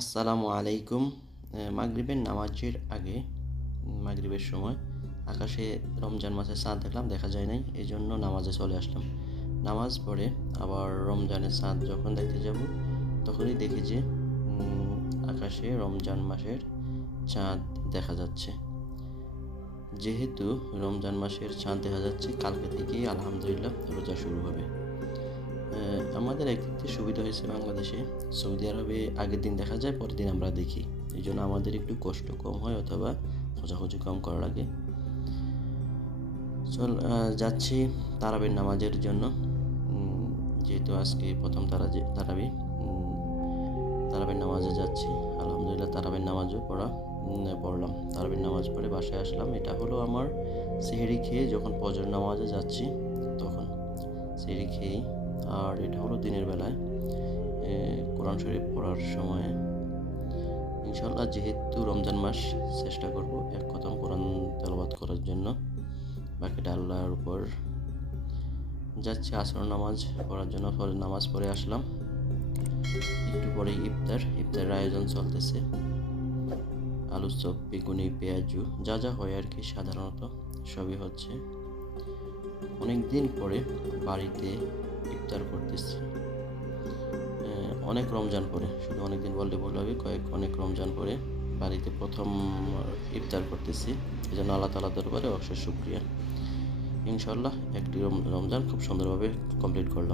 আসসালামু আলাইকুম। মাগরিবের নামাজের আগে, মাগরিবের সময় আকাশে রমজান মাসের চাঁদ দেখলাম, দেখা যায় নাই এই জন্য নামাজে চলে আসলাম। নামাজ পড়ে আবার রমজানের চাঁদ যখন দেখতে যাব, তখনই দেখি যে আকাশে রমজান মাসের চাঁদ দেখা যাচ্ছে। যেহেতু রমজান মাসের চাঁদ দেখা যাচ্ছে, কালকে থেকেই আলহামদুলিল্লাহ রোজা শুরু হবে। আমাদের একদিক সুবিধা হয়েছে বাংলাদেশে। সৌদি আরবে আগের দিন দেখা যায়, পরের দিন আমরা দেখি। এই জন্য আমাদের একটু কষ্ট কম হয় অথবা খোঁজাখুঁজি কম করা লাগে। চল যাচ্ছি তারাবির নামাজের জন্য। যেহেতু আজকে প্রথম তারা তারাবি তারাবির নামাজে যাচ্ছি। আলহামদুলিল্লাহ তারাবির নামাজও পড়া পড়লাম। তারাবির নামাজ পড়ে বাসায় আসলাম। এটা হলো আমার সেহেরি খেয়ে যখন ফজর নামাজে যাচ্ছি, তখন সেহেরি খেয়েই আর এটা হলো দিনের বেলায়। কোরআন শরীফ পড়ার সময়। ইনশাল্লাহ যেহেতু রমজান মাস, চেষ্টা করব এক খতম কোরআন তেলাবাদ করার জন্য। বাকিটা আল্লাহর উপর। যাচ্ছি আসর নামাজ পড়ার জন্য পরে নামাজ পড়ে আসলাম। একটু পরে ইফতার, ইফতারের আয়োজন চলতেছে। আলু চপ, বেগুনি, পেঁয়াজু, যা যা হয় আর কি সাধারণত, সবই হচ্ছে। অনেক দিন পরে বাড়িতে ইফতার করতেছি। অনেক রমজান পরে, শুধু অনেক দিন বললে ভুল হবে, কয়েক, অনেক রমজান পরে বাড়িতে প্রথম ইফতার করতেছি। এই জন্য আল্লাহ তালা দরবারে অবশ্যই শুক্রিয়া। ইনশাল্লাহ একটি রম- রমজান খুব সুন্দরভাবে কমপ্লিট করলাম।